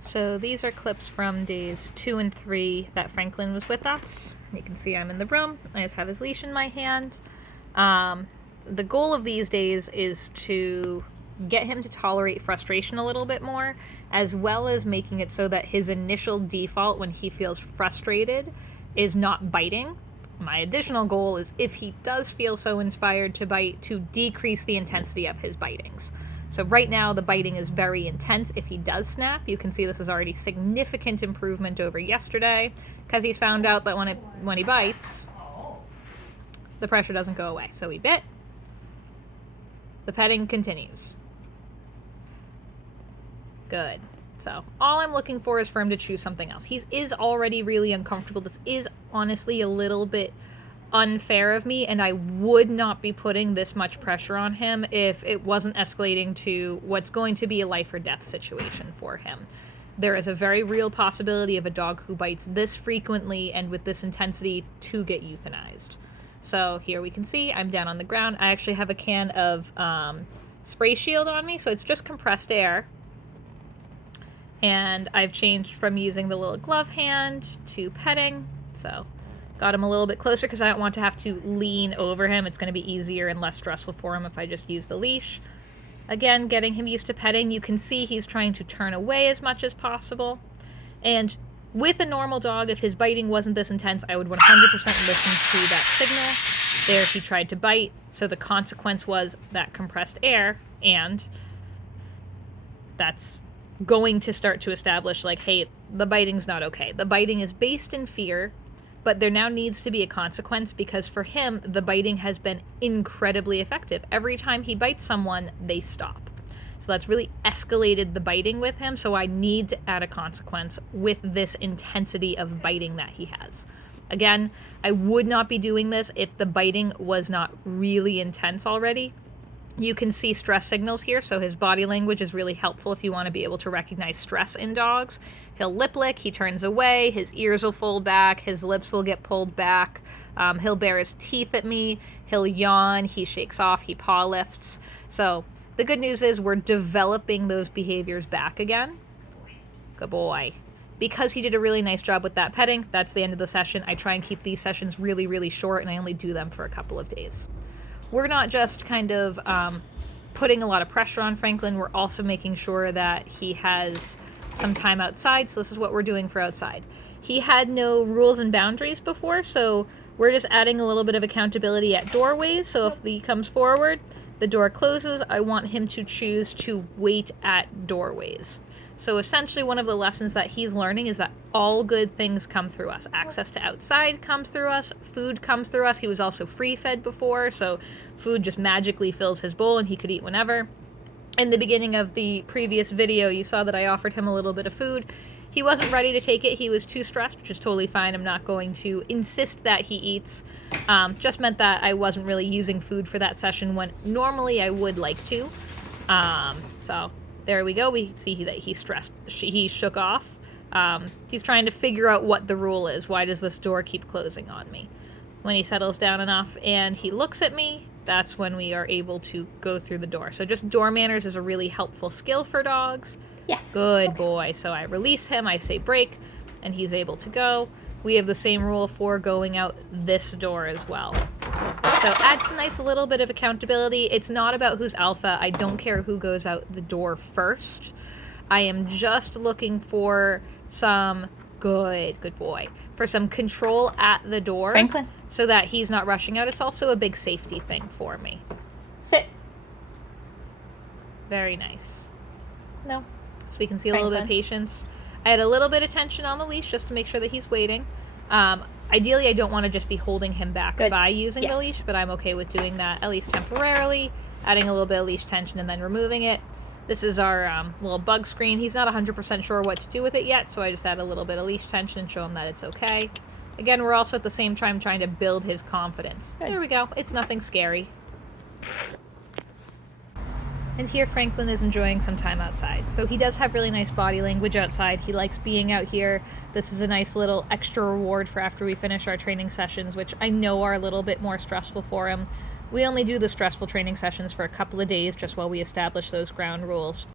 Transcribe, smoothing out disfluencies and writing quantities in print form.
So these are clips from days 2 and 3 that Franklin was with us. You can see I'm in the room. I just have his leash in my hand. The goal of these days is to get him to tolerate frustration a little bit more, as well as making it so that his initial default when he feels frustrated is not biting. My additional goal is, if he does feel so inspired to bite, to decrease the intensity of his bitings. So right now the biting is very intense. If he does snap, you can see this is already significant improvement over yesterday, because he's found out that when he bites, the pressure doesn't go away. So he bit. The petting continues. Good. So all I'm looking for is for him to choose something else. He is already really uncomfortable. This is honestly a little bit unfair of me, and I would not be putting this much pressure on him if it wasn't escalating to what's going to be a life or death situation for him. There is a very real possibility of a dog who bites this frequently and with this intensity to get euthanized. So here we can see I'm down on the ground. I actually have a can of spray shield on me, so it's just compressed air. And I've changed from using the little glove hand to petting. So got him a little bit closer because I don't want to have to lean over him. It's going to be easier and less stressful for him if I just use the leash. Again, getting him used to petting. You can see he's trying to turn away as much as possible. And with a normal dog, if his biting wasn't this intense, I would 100% listen to that signal. There he tried to bite, so the consequence was that compressed air, and that's going to start to establish, like, hey, the biting's not okay. The biting is based in fear, but there now needs to be a consequence, because for him, the biting has been incredibly effective. Every time he bites someone, they stop. So that's really escalated the biting with him, so I need to add a consequence with this intensity of biting that he has. Again, I would not be doing this if the biting was not really intense already. You can see stress signals here, so his body language is really helpful if you want to be able to recognize stress in dogs. He'll lip lick, he turns away, his ears will fold back, his lips will get pulled back, he'll bare his teeth at me, he'll yawn, he shakes off, he paw lifts. So the good news is we're developing those behaviors back again. Good boy. Because he did a really nice job with that petting, that's the end of the session. I try and keep these sessions really, really short, and I only do them for a couple of days. We're not just kind of putting a lot of pressure on Franklin, we're also making sure that he has some time outside, so this is what we're doing for outside. He had no rules and boundaries before, so we're just adding a little bit of accountability at doorways. So if he comes forward, the door closes, I want him to choose to wait at doorways. So essentially one of the lessons that he's learning is that all good things come through us. Access to outside comes through us, food comes through us. He was also free-fed before, so food just magically fills his bowl and he could eat whenever. In the beginning of the previous video, you saw that I offered him a little bit of food. He wasn't ready to take it. He was too stressed, which is totally fine. I'm not going to insist that he eats. Just meant that I wasn't really using food for that session when normally I would like to. So there we go. We see that he's stressed. He shook off. He's trying to figure out what the rule is. Why does this door keep closing on me? When he settles down enough and he looks at me, that's when we are able to go through the door. So just door manners is a really helpful skill for dogs. Yes. Good boy. So I release him, I say break, and he's able to go. We have the same rule for going out this door as well. So adds a nice little bit of accountability. It's not about who's alpha. I don't care who goes out the door first. I am just looking for some good boy, for some control at the door. Franklin. So that he's not rushing out. It's also a big safety thing for me. Sit. Very nice. No. So we can see a little bit of patience. I had a little bit of tension on the leash just to make sure that he's waiting. Ideally, I don't want to just be holding him back by using the leash, but I'm okay with doing that, at least temporarily, adding a little bit of leash tension and then removing it. This is our little bug screen. He's not 100% sure what to do with it yet, so I just add a little bit of leash tension and show him that it's okay. Again, we're also at the same time trying to build his confidence. Good. There we go. It's nothing scary. And here Franklin is enjoying some time outside. So he does have really nice body language outside. He likes being out here. This is a nice little extra reward for after we finish our training sessions, which I know are a little bit more stressful for him. We only do the stressful training sessions for a couple of days just while we establish those ground rules.